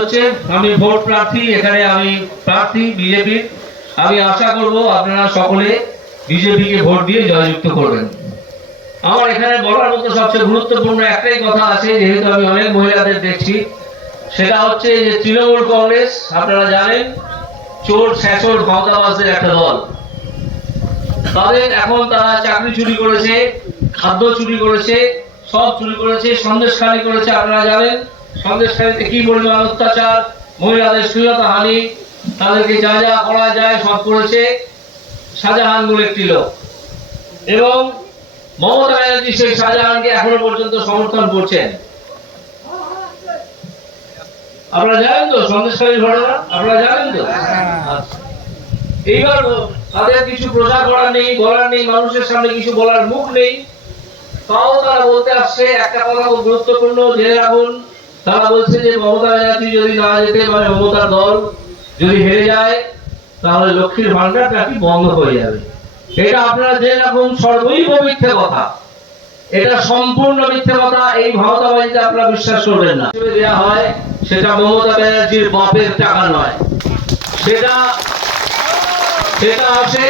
হচ্ছে আমি ভোট প্রার্থী এখানে আমি প্রার্থী বিজেপি আমি আশা করব আপনারা সকলে বিজেপিকে ভোট দিয়ে জয়যুক্ত করবেন আমার এখানে বলার মতো সবচেয়ে গুরুত্বপূর্ণ একটাই কথা আছে যেহেতু আমি অনেক মহিলাদের দেখছি সেটা হচ্ছে যে তৃণমূল কংগ্রেস আপনারা জানেন চোর একটা দল তাদের এখন তারা চাকরি চুরি করেছে খাদ্য চুরি করেছে সব চুরি করেছে সন্দেশখালি করেছে আপনারা জানেন সন্দেশকারীতে কি পরিমাণ অত্যাচার মহিলাদের সুজাতা হানি তাদেরকে যা যা করা যায় সব করেছে শাহজাহান বলে একটি লোক এবং মমতা ব্যানার্জি সেই শাহজাহানকে এখনো পর্যন্ত সমর্থন করছেন আপনারা জানেন তো সন্দেশকারী ঘটনা আপনারা জানেন তো আচ্ছা। এইবার তাদের কিছু প্রচার করার নেই বলার নেই মানুষের সামনে কিছু বলার মুখ নেই তাও তারা বলতে আসছে একটা কথা গুরুত্বপূর্ণ জেনে রাখুন তারা বলছে যে মমতা ব্যানার্জি যদি না যেতে পারে মমতার দল যদি হেরে যায় তাহলে লক্ষ্মীর ভান্ডারটা কি বন্ধ হয়ে যাবে এটা আপনারা যে রকম সর্বৈব মিথ্যে কথা এটা সম্পূর্ণ মিথ্যে কথা এই ভাওতাবাজিতে আপনারা বিশ্বাস করবেন না দেওয়া হয় সেটা মমতা ব্যানার্জির বাপের টাকা নয় সেটা সেটা আসে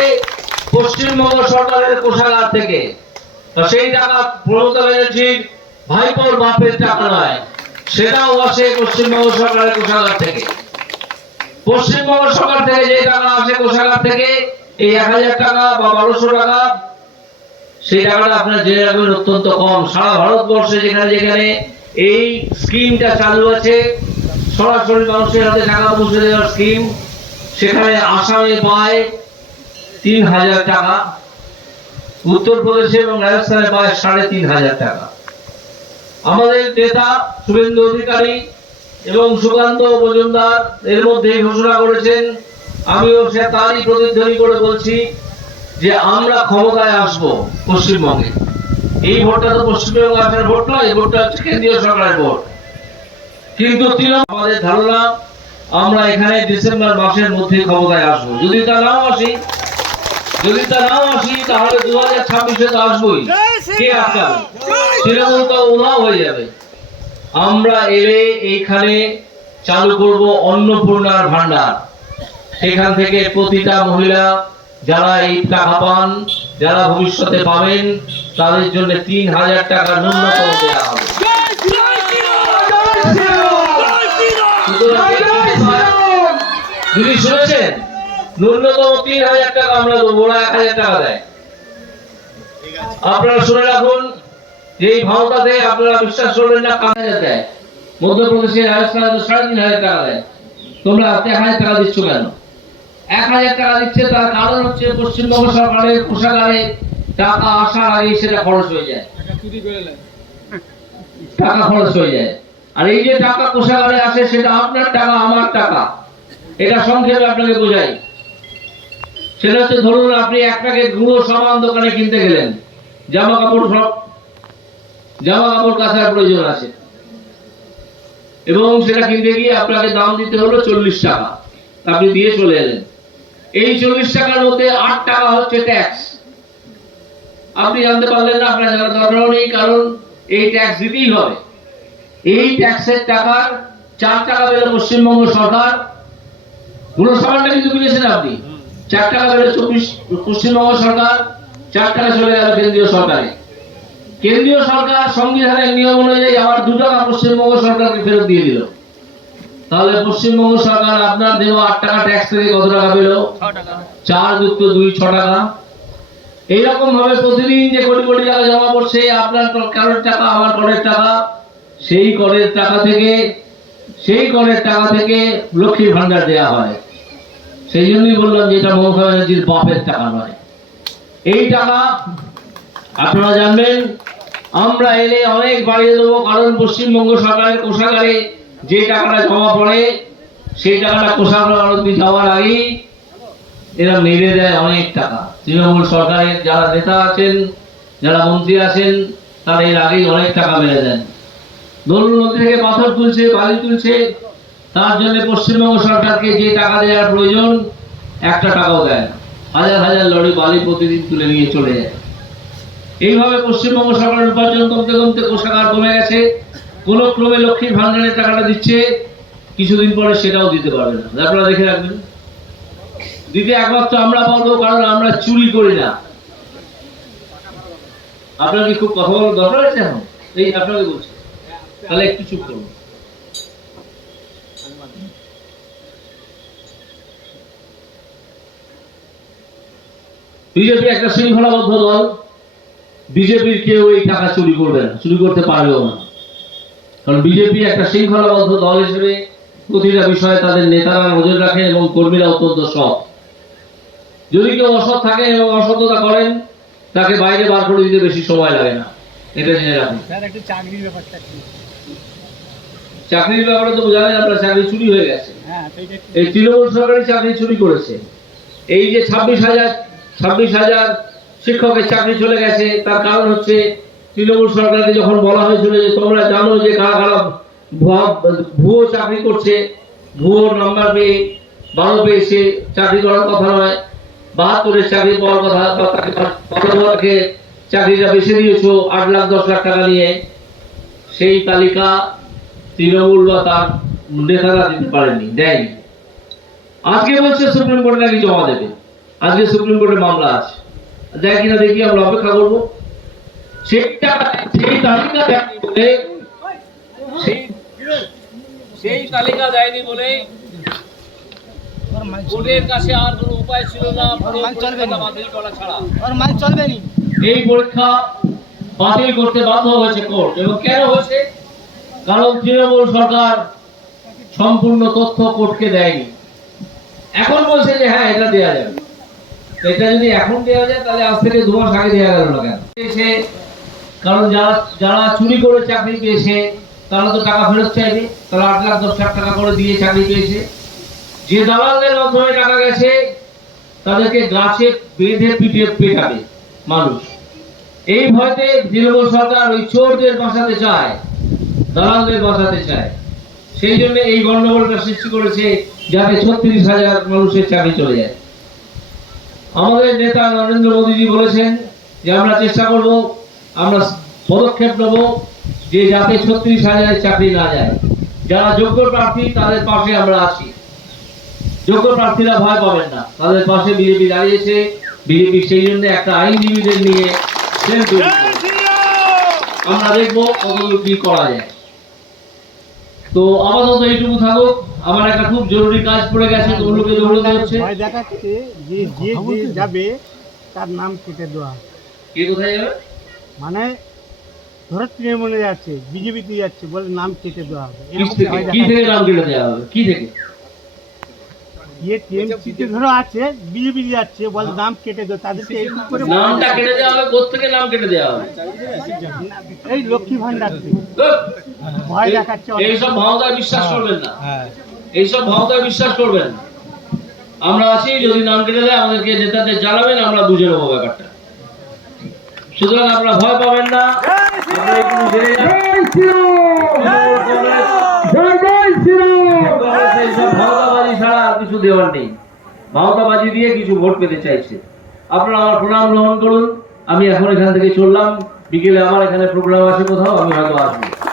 পশ্চিমবঙ্গ সরকারের কোষাগার থেকে সেই টাকা মমতা ব্যানার্জির ভাইপোর বাপের টাকা নয় সেটাও আসে পশ্চিমবঙ্গ সরকারের কোষাগার থেকে পশ্চিমবঙ্গ সরকার থেকে যে টাকা আসে কোষাগার থেকে এই এক হাজার টাকা বা বারোশো টাকা সেই টাকাটা আপনার জেনে রাখবেন অত্যন্ত কম সারা ভারতবর্ষে যেখানে যেখানে এই স্কিমটা চালু আছে সরাসরি মানুষের হাতে টাকা পৌঁছে দেওয়ার স্কিম সেখানে আসামে পায় তিন হাজার টাকা উত্তরপ্রদেশে এবং রাজস্থানে পায় সাড়ে তিন হাজার টাকা আমাদের নেতা শুভেন্দু অধিকারী এবং সুকান্ত মজুমদার এর মধ্যে ঘোষণা করেছেন আমিও সে তারই প্রতিধ্বনি করে বলছি যে আমরা ক্ষমতায় আসব পশ্চিমবঙ্গে এই ভোটটা তো পশ্চিমবঙ্গে আসার ভোট নয় এই ভোটটা হচ্ছে কেন্দ্রীয় সরকারের ভোট কিন্তু আমাদের ধারণা আমরা এখানে ডিসেম্বর মাসের মধ্যে ক্ষমতায় আসবো যদি তা নাও আসি যদি তা নাও আসি তাহলে দু হাজার ছাব্বিশে তো আসবোই কে আপনার সেরকম তো ওনাও হয়ে যাবে আমরা এলে এইখানে চালু করব অন্নপূর্ণার ভান্ডার সেখান থেকে প্রতিটা মহিলা যারা এই টাকা পান যারা ভবিষ্যতে পাবেন তাদের জন্য তিন হাজার টাকা ন্যূনতম দেওয়া হবে যদি শুনেছেন ন্যূনতম তিন হাজার টাকা আমরা দেবো ওরা এক হাজার টাকা দেয় আপনারা শুনে রাখুন এই আপনারা বিশ্বাস করবেন না হাজার দেয় মধ্যপ্রদেশে রাজস্থানে তো সাড়ে তিন হাজার টাকা দেয় তোমরা এক হাজার টাকা দিচ্ছ কেন এক হাজার টাকা দিচ্ছে তার কারণ হচ্ছে পশ্চিমবঙ্গ সরকারের কোষাগারে টাকা আসার আগে সেটা খরচ হয়ে যায় টাকা খরচ হয়ে যায় আর এই যে টাকা কোষাগারে আসে সেটা আপনার টাকা আমার টাকা এটা সংক্ষেপে আপনাকে বোঝাই সেটা হচ্ছে ধরুন আপনি এক প্যাকেট গুঁড়ো সমান দোকানে কিনতে গেলেন জামা কাপড় সব জামা কাপড় কাঁচার প্রয়োজন আছে এবং সেটা কিনতে গিয়ে আপনাকে দাম দিতে হলো চল্লিশ টাকা আপনি দিয়ে চলে এলেন এই চল্লিশ টাকার মধ্যে আট টাকা হচ্ছে ট্যাক্স আপনি জানতে পারলেন না আপনার জানার দরকারও নেই কারণ এই ট্যাক্স দিতেই হবে এই ট্যাক্সের টাকার চার টাকা পেলে পশ্চিমবঙ্গ সরকার পুরো সামানটা কিন্তু কিনেছেন আপনি চার চব্বিশ পশ্চিমবঙ্গ সরকার কেন্দ্রীয় সরকারে কেন্দ্রীয় সরকার নিয়ম অনুযায়ী আবার পশ্চিমবঙ্গ তাহলে পশ্চিমবঙ্গ সরকার আপনার দেওয়া আট টাকা ট্যাক্স থেকে কত টাকা পেল চার যুক্ত দুই ছ টাকা এইরকম ভাবে প্রতিদিন যে কোটি কোটি টাকা জমা পড়ছে আপনার কারোর টাকা আমার করের টাকা সেই করের টাকা থেকে সেই করের টাকা থেকে লক্ষ্মীর ভাণ্ডার দেওয়া হয় সেই জন্যই বললাম যে এটা মমতা ব্যানার্জির বাপের টাকা নয় এই টাকা আপনারা জানবেন আমরা এলে অনেক বাড়িয়ে দেবো কারণ পশ্চিমবঙ্গ সরকারের কোষাগারে যে টাকাটা জমা পড়ে সেই টাকাটা কোষাগার অব্দি যাওয়ার আগেই এরা মেরে দেয় অনেক টাকা তৃণমূল সরকারের যারা নেতা আছেন যারা মন্ত্রী আছেন তারা এর আগেই অনেক টাকা মেরে দেন ধরুন মন্ত্রী থেকে পাথর তুলছে বালি তুলছে তার জন্য পশ্চিমবঙ্গ সরকারকে যে টাকা দেওয়ার প্রয়োজন একটা টাকাও দেয় না হাজার হাজার লড়ি বালি প্রতিদিন তুলে নিয়ে চলে যায় এইভাবে পশ্চিমবঙ্গ সরকারের উপার্জন কমতে কমতে কোষাগার কমে গেছে কোনো ক্রমে লক্ষ্মীর ভাণ্ডারের টাকাটা দিচ্ছে কিছুদিন পরে সেটাও দিতে পারবে না আপনারা দেখে রাখবেন দিতে একমাত্র আমরা বলবো কারণ আমরা চুরি করি না আপনার কি খুব কথা বলার দরকার আছে এখন এই আপনাকে বলছি তাহলে একটু চুপ করুন বিজেপি একটা শৃঙ্খলাবদ্ধ দল বিজেপির কেউ এই টাকা চুরি করবে না চুরি করতে পারবেও না কারণ বিজেপি একটা শৃঙ্খলাবদ্ধ দল হিসেবে প্রতিটা বিষয়ে তাদের নেতারা নজর রাখেন এবং কর্মীরা অত্যন্ত সৎ যদি কেউ অসৎ থাকে এবং অসততা করেন তাকে বাইরে বার করে দিতে বেশি সময় লাগে না এটা জেনে রাখুন চাকরির চাকরির ব্যাপারে তো জানেন আপনার চাকরি চুরি হয়ে গেছে হ্যাঁ, এই তৃণমূল সরকারি চাকরি চুরি করেছে এই যে ছাব্বিশ হাজার ছাব্বিশ হাজার শিক্ষকের চাকরি চলে গেছে তার কারণ হচ্ছে তৃণমূল সরকারকে যখন বলা হয়েছিল যে তোমরা জানো যে কারা কারা ভুয়ো চাকরি করছে ভুয়ো নাম্বার পেয়ে বারো পেয়েছে চাকরি করার কথা নয় বাহাত্তরের চাকরি পাওয়ার কথা বা তাকে চাকরিটা বেছে দিয়েছ আট লাখ দশ লাখ টাকা নিয়ে সেই তালিকা তৃণমূল বা তার নেতারা দিতে পারেনি দেয়নি আজকে বলছে সুপ্রিম কোর্টে নাকি জমা দেবে আজকে সুপ্রিম কোর্টে মামলা আছে যাই কিনা দেখি আমরা অপেক্ষা করবো সেইটা সেই তালিকা দেয়নি বলে সেই তালিকা দেয়নি বলে কাছে আর কোনো উপায় ছিল না ছাড়া এই পরীক্ষা বাতিল করতে বাধ্য হয়েছে কোর্ট এবং কেন হয়েছে কারণ তৃণমূল সরকার সম্পূর্ণ তথ্য কোর্টকে দেয়নি এখন বলছে যে হ্যাঁ এটা দেওয়া যাবে এটা যদি এখন দেওয়া যায় তাহলে আজ থেকে দু মাস আগে দেওয়া গেল না কেন কারণ যারা যারা চুরি করে চাকরি পেয়েছে তারা তো টাকা ফেরত চাইবে তারা আট লাখ দশ লাখ টাকা করে দিয়ে চাকরি পেয়েছে যে দালালদের মাধ্যমে টাকা গেছে তাদেরকে গাছে বেঁধে পিটিয়ে পেটাবে মানুষ এই ভয়তে তৃণমূল সরকার ওই চোরদের বাঁচাতে চায় দালালদের বাঁচাতে চায় সেই জন্য এই গণ্ডগোলটা সৃষ্টি করেছে যাতে ছত্রিশ হাজার মানুষের চাকরি চলে যায় আমাদের নেতা নরেন্দ্র মোদীজি বলেছেন যে আমরা চেষ্টা করব আমরা পদক্ষেপ নেব যে যাতে ছত্রিশ হাজারের চাকরি না যায় যারা যোগ্য প্রার্থী তাদের পাশে আমরা আছি যোগ্য প্রার্থীরা ভয় পাবেন না তাদের পাশে বিজেপি দাঁড়িয়েছে বিজেপি সেই জন্য একটা আইনজীবীদের নিয়ে আমরা দেখবো কতদূর কি করা যায় তো আপাতত এইটুকু থাকুক আমার একটা খুব জরুরি কাজ পড়ে গেছে হ্যাঁ, ওগুলোকে দৌড়তে হচ্ছে ভাই দেখাচ্ছে যে হ্যাঁ, যে যাবে তার নাম কেটে দেওয়া কে কোথায় যাবে মানে ধরো তৃণমূলে যাচ্ছে বিজেপিতে যাচ্ছে বলে নাম কেটে দেওয়া হবে কি থেকে নাম কেটে দেওয়া হবে কি থেকে ধরো আছে বিজেপি যাচ্ছে বলে হ্যাঁ। নাম কেটে করে নামটা কেটে থেকে নাম কেটে দেওয়া হবে এই লক্ষ্মী ভান্ডার ভয় দেখাচ্ছে এইসব বিশ্বাস করবেন না হ্যাঁ এইসব ভাবতায় বিশ্বাস করবেন আমরা আছি যদি নাম কেটে দেয় আমাদেরকে নেতাদের জানাবেন আমরা বুঝে নেবো ব্যাপারটা সুতরাং আপনারা ভয় পাবেন না ছাড়া কিছু দেওয়ার নেই ভাওতাবাজি দিয়ে কিছু ভোট পেতে চাইছে আপনারা আমার প্রণাম গ্রহণ করুন আমি এখন এখান থেকে চললাম বিকেলে আমার এখানে প্রোগ্রাম আছে কোথাও আমি হয়তো আসবো